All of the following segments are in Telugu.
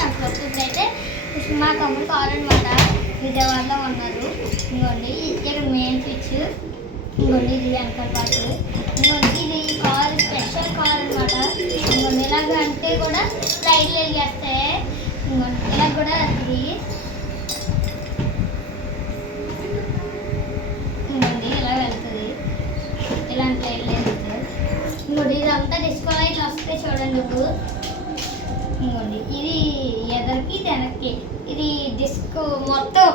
దాంట్లో ఇప్పుడైతే మా తమ్ముడు కారు అనమాట విజయవాడలో ఉన్నారు. ఇంకోండి ఇక్కడ మెయిన్ స్విచ్, ఇంకోండి ఇది వెనకాల పాటు, ఇంకోండి ఇది కార్ స్పెషల్ కార్ అనమాట. ఇంకోండి ఇలాగ అంటే కూడా లైట్లు వెలిగేస్తాయి. ఇంకోండి ఇలా కూడా ఇది ఇంకోండి ఇలా వెళ్తుంది, ఇలాంటి లైట్లు వెళ్తుంది. ఇంకోండి ఇదంతా డిస్కో లైట్లు వస్తాయి చూడండి. ఇప్పుడు ఇంకోండి ఇది ఎదరికి వెనక్కి, ఇది డిస్కో మొత్తం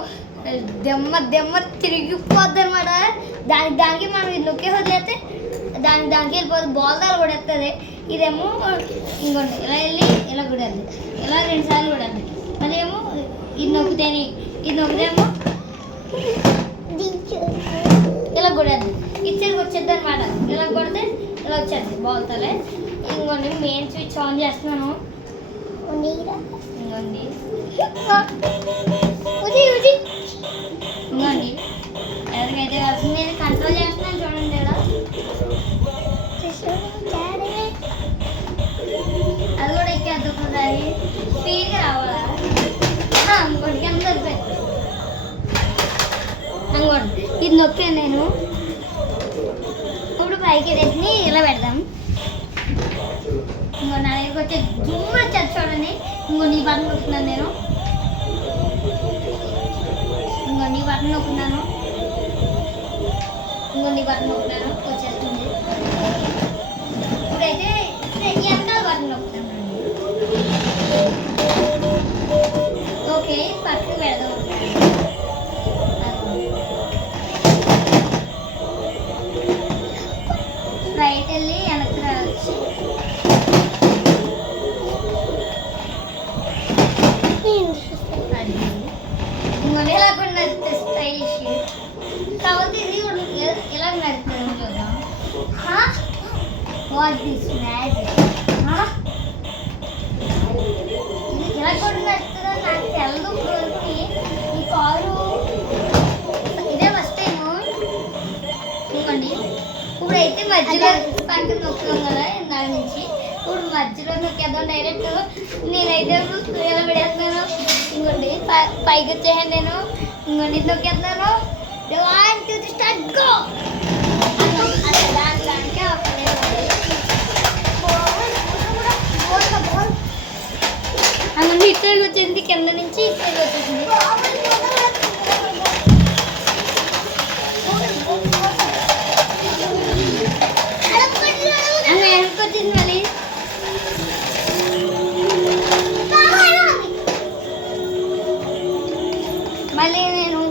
దెమ్మ తిరిగిపోద్ది అనమాట. దానికి మనం ఇది నొక్కే వదిలేస్తే దానికి వెళ్ళిపోతుంది, బోల్దాలు కూడా వస్తుంది. ఇదేమో ఇంకోండి ఇలా వెళ్ళి ఇలా కూడా వెళ్తుంది, ఇలా 2 సార్లు కూడా వెళ్తుంది. మళ్ళీ ఏమో ఇది నొక్కితేమో ఇలా కూడా వెళ్తుంది, ఇచ్చరికి వచ్చేద్ది అనమాట. ఇలా కొడితే ఇలా వచ్చేది బోల్తాలే. ఇంకోండి మెయిన్ స్విచ్ ఆన్ చేస్తున్నాను. ఇంకోండి ఇంకోండి ఎవరికైతే వస్తుంది నేను కంట్రోల్ చేస్తున్నాను చూడండి. ఇలా అది కూడా ఎక్కేద్దుకుంటుంది, స్పీడ్గా రావాలా. ఇంకోటి కింద సరిపోయింది. ఇంకోండి ఇది నొక్కాను నేను. ఇప్పుడు పైకి తెచ్చి ఇలా పెడదాం. ఇంకో నా దగ్గరికి వచ్చే జూమ్ వచ్చేది చూడండి. ఇంకో నీ బటన్ నొక్కున్నాను నేను. ఇంకో నీ బటన్ నొక్కున్నాను. వచ్చేస్తుంది. ఇప్పుడైతే వెనకాల బటన్ నొక్కుతాను. ఓకే పక్కకు పెడదాం. రైట్ వెళ్ళి వెనక్కి రావచ్చు. ఇలా కూడా నడుస్తుంది స్టైలిష్. కాబట్టి ఇది ఇలా నడుస్తుంది చూద్దాం. What this magic. ఇలా కూడా నడుస్తుందని నాకు తెలదు. ఈ కారు ఇదే ఫస్ట్ టైము. ఇంకోండి ఇప్పుడైతే మధ్యలో పక్కన నొక్కుతాం కదా దాని నుంచి. ఇప్పుడు మధ్యలో నొక్కేద్దాం డైరెక్ట్. నేనైతే ఇలా పెడేస్తున్నాను. ఇంకోండి పైకి వచ్చేయండి నేను. ఇంకోండి నొక్కేస్తున్నాను. 1 2 3 స్టార్ట్ గో. దానికి అందులో ఇటు వచ్చింది, కింద నుంచి ఇటు వచ్చేసింది. వెనక్కి వచ్చింది మళ్ళీ. మళ్ళీ నేను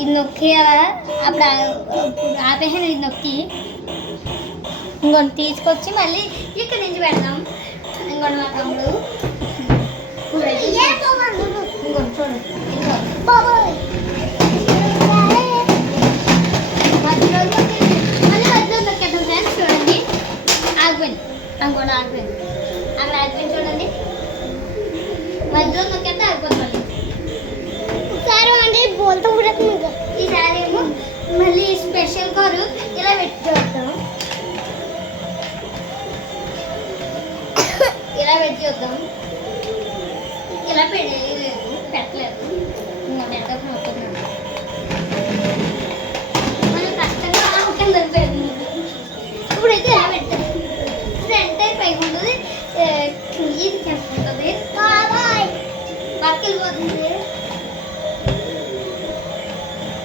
ఇది నొక్కి అప్పుడు ఆపేసాను. ఇది నొక్కి ఇంకొంచెం తీసుకొచ్చి మళ్ళీ ఇక్కడి నుంచి పెడదాం. ఇంకొంచెం మా తమ్ముడు ఇంకొంచెం చూడు మధ్యలో నొక్కేద్దాం ఫ్రెండ్స్. చూడండి ఆగిపోయింది. ఇంకోటి ఆగిపోయింది. అక్కడ ఆగిపోయింది చూడండి. మధ్యలో నొక్కేస్తే ఆగిపోతుంది. ఈసారి ఏమో మళ్ళీ స్పెషల్ కారు ఇలా పెట్టి చూద్దాం. ఇలా పెట్టి చూద్దాం. ఇలా పెట్టలేదు. ఇంకోటి ఎంత నొక్కుతున్నాను. మనం కష్టంగా కింద పెడుతుంది. ఇప్పుడైతే ఇలా పెట్టాలి. ఫ్రంట్ టైర్ పైకి ఉంటుంది, ఇది చేసుకుంటుంది, పక్కకి వెళ్ళిపోతుంది.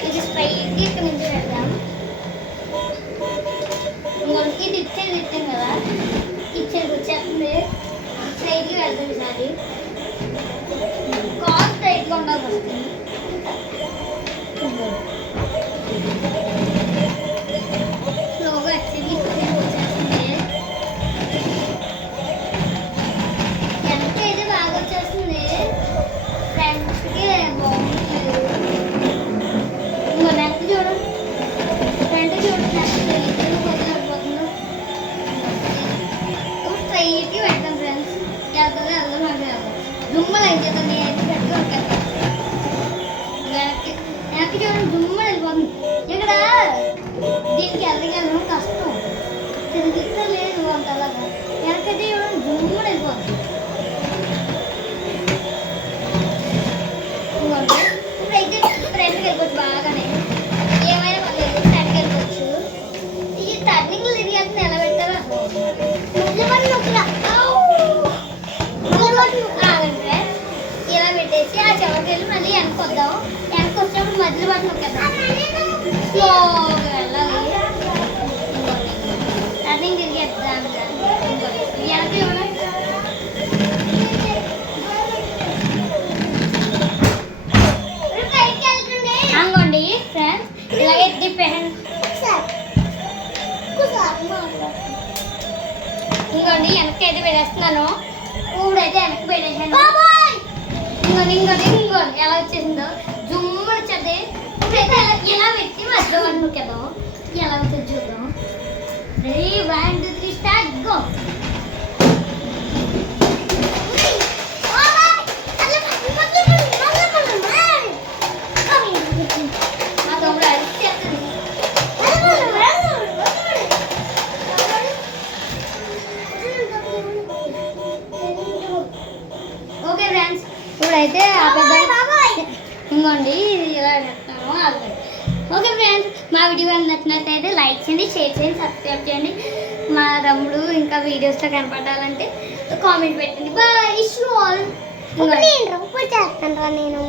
ఇది స్ట్రైట్గా ఇక్కడ నుంచి పెడదాం. ఇంకొకటి ఇది ఇచ్చేది కదా, ఇచ్చేది వచ్చేస్తుంది. స్ట్రైట్గా వెళ్తుంది. ఈసారి కార్ స్ట్రైట్గా ఉండాల్సి వస్తుంది. స్లోగా వచ్చేది వచ్చేస్తుంది. వెనక్కి అయితే బాగా వచ్చేస్తుంది. ఫ్రంట్కి బాగుంటుంది. ఇంకో నెక్ చూడండి. ఫ్రంట్ చూడండి. ఇప్పుడు స్ట్రైట్కి పెడతాం ఫ్రెండ్స్. వెళ్తుంది నాకు దుమ్మలు అయిపోతుంది. వెనక్కి చూడండి దుమ్మలు వెళ్ళిపోతుంది. ఇక్కడ దీనికి వెళ్ళగలను కష్టం, తిరిగితే లేదు అంత అలాగా. వెనకైతే చూడండి దుమ్మలు వెళ్ళిపోతుంది. వెళ్ళి మళ్ళీ వెనక్కి వద్దాం. వెనక్కి వచ్చినప్పుడు మధ్యలో పట్టు నొక్కేద్దాం. స్లోగా వెళ్ళాలి. రన్నింగ్ తిరిగేద్దాం. వెనక్కి ఇవ్వండి. అనుకోండి ఫ్రెండ్స్, ఇలాగే డిపెండ్ ఇంకోండి వెనక్కి అయితే పెట్టేస్తున్నాను. ఇప్పుడైతే వెనక్కి పెట్టేసాను. ఇంకోండి ఎలా వచ్చేసిందో జుమ్ము వచ్చేది. ఇప్పుడైతే ఎలా పెట్టి మధ్యలో వాటి నొక్కేద్దాం. ఎలా వచ్చేది చూద్దాం. Ready 1 2 3 start go. Okay friends, ఇప్పుడైతే ఇంకోండి ఇలా పెడతాను. ఓకే ఫ్రెండ్స్, మా వీడియో నచ్చినట్లయితే లైక్ చేయండి, షేర్ చేయండి, సబ్స్క్రైబ్ చేయండి. మా తమ్ముడు ఇంకా వీడియోస్లో కనపడాలంటే కామెంట్ పెట్టండి. బాయ్. Issue all. నేను